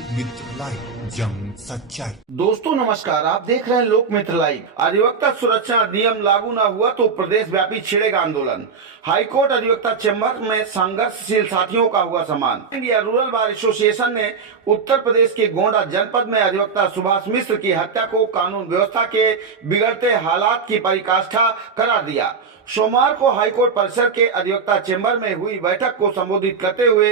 लोक मित्र लाइव, जंग सच्चाई। दोस्तों नमस्कार, आप देख रहे हैं लोक मित्र लाइव। अधिवक्ता सुरक्षा अधिनियम लागू न हुआ तो प्रदेश व्यापी छिड़ेगा आंदोलन। हाईकोर्ट अधिवक्ता चैम्बर में संघर्षशील साथियों का हुआ सम्मान। इंडिया रूरल बार एसोसिएशन ने उत्तर प्रदेश के गोंडा जनपद में अधिवक्ता सुभाष मिश्र की हत्या को कानून व्यवस्था के बिगड़ते हालात की पराकाष्ठा करार दिया। सोमवार को हाईकोर्ट परिसर के अधिवक्ता चैम्बर में हुई बैठक को संबोधित करते हुए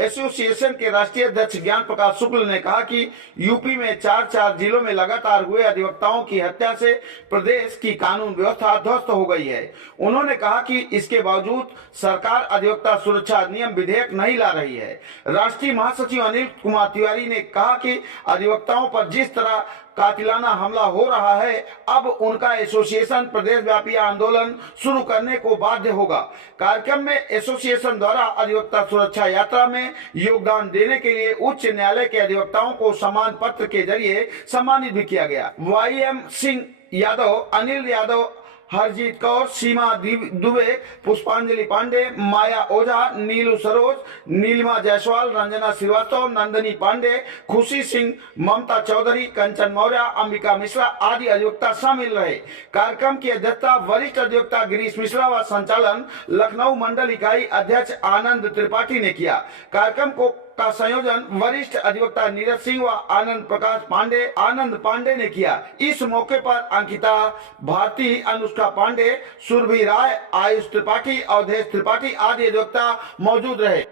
एसोसिएशन के राष्ट्रीय अध्यक्ष ज्ञान प्रकाश शुक्ल ने कहा कि यूपी में चार जिलों में लगातार हुए अधिवक्ताओं की हत्या से प्रदेश की कानून व्यवस्था ध्वस्त हो गई है। उन्होंने कहा कि इसके बावजूद सरकार अधिवक्ता सुरक्षा अधिनियम विधेयक नहीं ला रही है। राष्ट्रीय महासचिव अनिल कुमार तिवारी ने कहा कि अधिवक्ताओं पर जिस तरह कातिलाना हमला हो रहा है, अब उनका एसोसिएशन प्रदेश व्यापी आंदोलन शुरू करने को बाध्य होगा। कार्यक्रम में एसोसिएशन द्वारा अधिवक्ता सुरक्षा यात्रा में योगदान देने के लिए उच्च न्यायालय के अधिवक्ताओं को सम्मान पत्र के जरिए सम्मानित भी किया गया। YM सिंह यादव, अनिल यादव, हरजीत कौर, सीमा दुबे, पुष्पांजलि पांडे, माया ओझा, नीलू सरोज, नीलिमा जायसवाल, रंजना श्रीवास्तव, नंदनी पांडे, खुशी सिंह, ममता चौधरी, कंचन मौर्य, अंबिका मिश्रा आदि अधिवक्ता शामिल रहे। कार्यक्रम की अध्यक्षता वरिष्ठ अधिवक्ता गिरीश मिश्रा व संचालन लखनऊ मंडल इकाई अध्यक्ष आनंद त्रिपाठी ने किया। कार्यक्रम का संयोजन वरिष्ठ अधिवक्ता नीरज सिंह व आनंद पांडे ने किया। इस मौके पर अंकिता भारती, अनुष्का पांडे, सुरभि राय, आयुष त्रिपाठी, अवधेश त्रिपाठी आदि अधिवक्ता मौजूद रहे।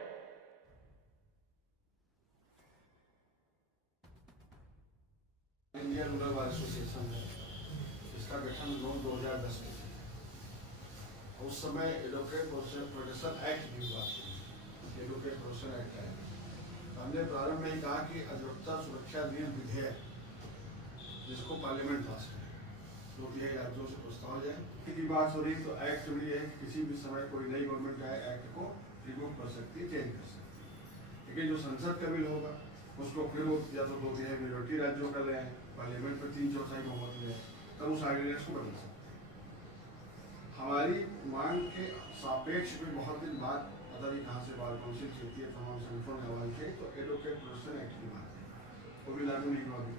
इंडिया रूरल बार एसोसिएशन है, इसका गठन 2010 में था। उस समय एडवोकेट प्रोटेक्शन एक्ट भी हुआ, एडवोकेट प्रोटेक्शन एक्ट है। हमने प्रारंभ में ही कहा कि अधिवक्ता सुरक्षा अधिनियम विधेयक जिसको पार्लियामेंट पास करे, तो यह राज्यों से प्रस्ताव जाए। की बात हो रही तो एक्ट भी है कि किसी भी समय कोई नई गवर्नमेंट आए एक्ट को रिमूव कर सकती है, चेंज कर सकती है। लेकिन जो संसद का बिल होगा उसको फिर वो या तो मेजोरिटी राज्यों का ले आए, पार्लियामेंट में 3/4 बहुमत ले, तब उस ऑर्डिनेंस को बदल सकते हैं। हमारी मांग के सापेक्ष में बहुत दिन बाद पता नहीं कहाँ से बार काउंसिल चलती है, तमाम संगठनों ने आवाज की तो एडवोकेट प्रोटेक्शन एक्ट की बात है, वो भी लागू नहीं हुआ अभी।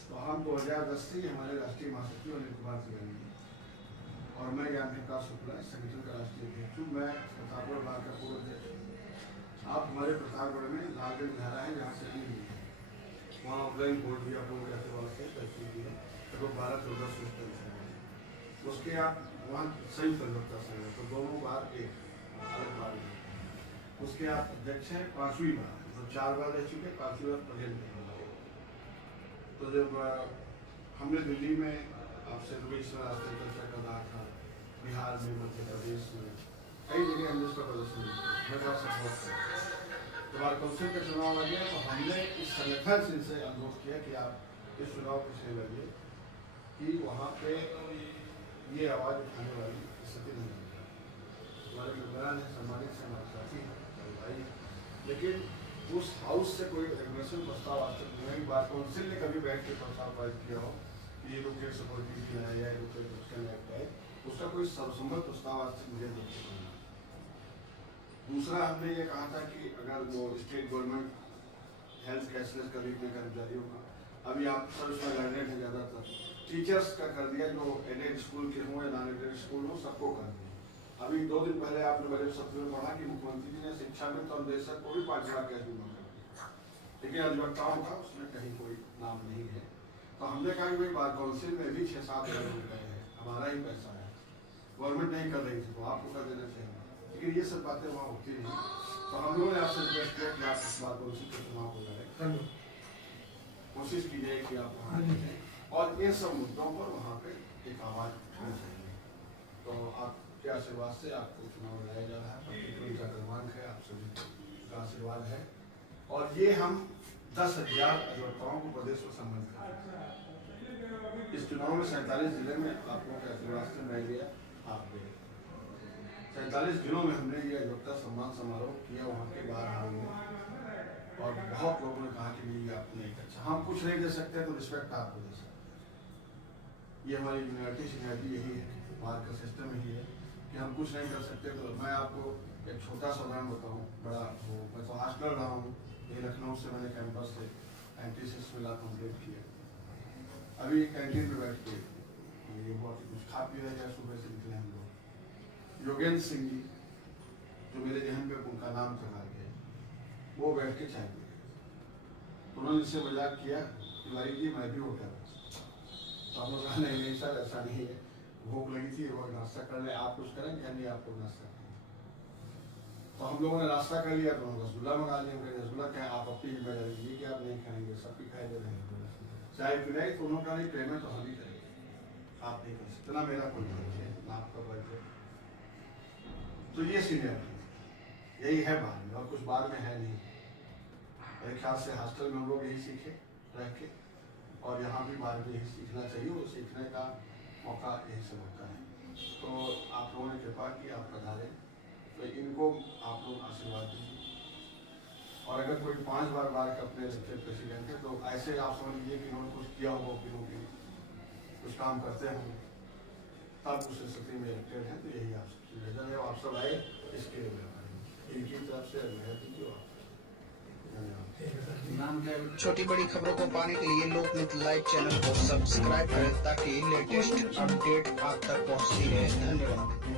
तो हम 2010 से हमारे राष्ट्रीय महासचिव अनिल कुमार तिवारी और मैं ज्ञान प्रकाश शुक्ला संगठन का राष्ट्रीय अध्यक्ष हूँ। मैं प्रतापगढ़ ब्लॉक का पूर्व अध्यक्ष। आप हमारे प्रतापगढ़ में लालगंज धारा है जहाँ से वहाँ ऑफलाइन कोर्ट भी आप लोगों के वास्ते तहसील भी है, लगभग 12-14 सुविधा उसके आप वहाँ संयुक्त अधिवक्ता संघ है, तो दोनों बार एक अलग बार है। उसके आप अध्यक्ष हैं 5वीं बार, तो 4 बार रह चुके, 5वीं बार प्रेजेंट है। तो जब हमने दिल्ली में आपसे रास्ते चर्चा कर रहा था, बिहार में, मध्य प्रदेश में कई जगह हमने इसका प्रदर्शन किया, सपोर्ट किया। तो बार काउंसिल का चुनाव आ गया तो हमने इस संगठन से इनसे अनुरोध किया कि आप इस चुनाव को इसलिए लगिए कि वहाँ पे ये आवाज़ उठाने वाली स्थिति नहीं है। हमारे मेम्बरान है, सम्मानित से हमारे साथी हैं भाई, लेकिन उस हाउस से कोई रेगुलेशन प्रस्ताव आज तक नहीं। बार काउंसिल ने कभी बैठ के प्रस्ताव पारित किया हो कि ये एडवोकेट सपोर्टिव है या एडवोकेट प्रोटेक्शन एक्ट है, उसका कोई सर्वसम्मत प्रस्ताव आज तक मुझे नहीं मिला। दूसरा हमने ये कहा था कि अगर वो स्टेट गवर्नमेंट हेल्थ कैशलेस कर रही है कर्मचारियों का, अभी आप सर उसमें लर्नेड है ज़्यादातर टीचर्स का कर दिया, जो एडेड स्कूल के हों या नॉन एडेड स्कूल हो सबको कर दिया। अभी 2 दिन पहले आपने बजट सत्र में पढ़ा कि मुख्यमंत्री जी ने शिक्षा में तो अनुदेशक को भी 5 लाख कैश बीमा कर दिया, लेकिन अधिवक्ताओं का उसमें कहीं कोई नाम नहीं है। तो हमने कहा कि भाई बार काउंसिल में भी 6-7 हज़ार रुपये है, हमारा ही पैसा है, गवर्नमेंट नहीं कर रही थी तो आपको कर देना चाहिए, लेकिन ये सब बातें वहाँ होती नहीं। तो हम लोगों ने आपसे रिक्वेस्ट किया कि आप इस बार काउंसिल के चुनाव को लड़ें, कोशिश की जाए कि आप वहाँ जाएँ और ये सब मुद्दों पर वहाँ पे एक आवाज़ उठानी चाहिए। तो आपके आशीर्वाद से आपको चुनाव लड़ाया जा रहा है, प्रतिनिधि का क्रमांक है, आप सभी का आशीर्वाद है और ये हम 10,000 अधिवक्ताओं को प्रदेश में सम्मानित करेंगे। इस चुनाव में 47 जिले में आप लोगों के आशीर्वाद से मैं लिया, आप गए। 47 जिलों में हमने ये अधिवक्ता सम्मान समारोह किया वहाँ के बाहर हाल में, और बहुत लोगों ने कहा कि नहीं आपने एक अच्छा, हम कुछ नहीं दे सकते तो रिस्पेक्ट आपको दे सकते। ये हमारी यूनिवर्सिटी यही है, बार का सिस्टम यही है कि हम कुछ नहीं कर सकते। तो मैं आपको एक छोटा सा उदाहरण बताऊँ, बड़ा हो, मैं तो हॉस्टल रहा हूँ, ये लखनऊ से मैंने कैंपस से एंटीसिस मिला कंप्लीट किया। अभी कैंटीन में बैठ के ये हुआ कि कुछ खा पी रहे हैं, सुबह से निकले हम लोग। योगेंद्र सिंह जी जो मेरे जहन पे उनका नाम चढ़ा गया, वो बैठ के चाय पी रहे। तो उन्होंने इससे मजाक किया कि भाई जी मैं भी होटल। तो हम लोग कहा नहीं सर ऐसा नहीं है, भूख लगी थी वो नाश्ता कर ले, आप कुछ करेंगे या नहीं आपको नाश्ता करें। तो हम लोगों ने नाश्ता कर लिया, तो रसगुल्ला मंगा लिया। रसगुल्ला कहें आप अपनी जिम्मेदारी लीजिए कि आप नहीं खाएंगे, सब भी खाए दे रहे हैं। चाय पिलाई तो उन्होंने कहा नहीं पेमेंट तो हम ही करेंगे, आप नहीं कर सकते, ना मेरा कोई फर्ज है ना आपका फर्ज है। तो ये सीनियरिटी यही है बाहर में, और कुछ बाहर में है नहीं। मेरे ख्याल से हॉस्टल में हम लोग यही सीखे रह के, और यहाँ भी बाहर में यही सीखना चाहिए। वो सीखने का मौका यही से होता है। तो आप लोगों ने कृपा की, आप पधारे, तो इनको आप लोग आशीर्वाद दीजिए। और अगर कोई 5 बार के अपने इलेक्टेड प्रेसिडेंट है, तो ऐसे आप समझ लीजिए कि उन्होंने कुछ किया होगा, कुछ काम करते होंगे, तब उस स्थिति में इलेक्टेड है। तो यही आप सबकी नजर है, आप सब आए इसके लिए इनकी तरफ से धन्यवाद। छोटी बड़ी खबरों को पाने के लिए लोकमित्र लाइव चैनल को सब्सक्राइब करें ताकि लेटेस्ट अपडेट आप तक पहुंचती रहे। धन्यवाद।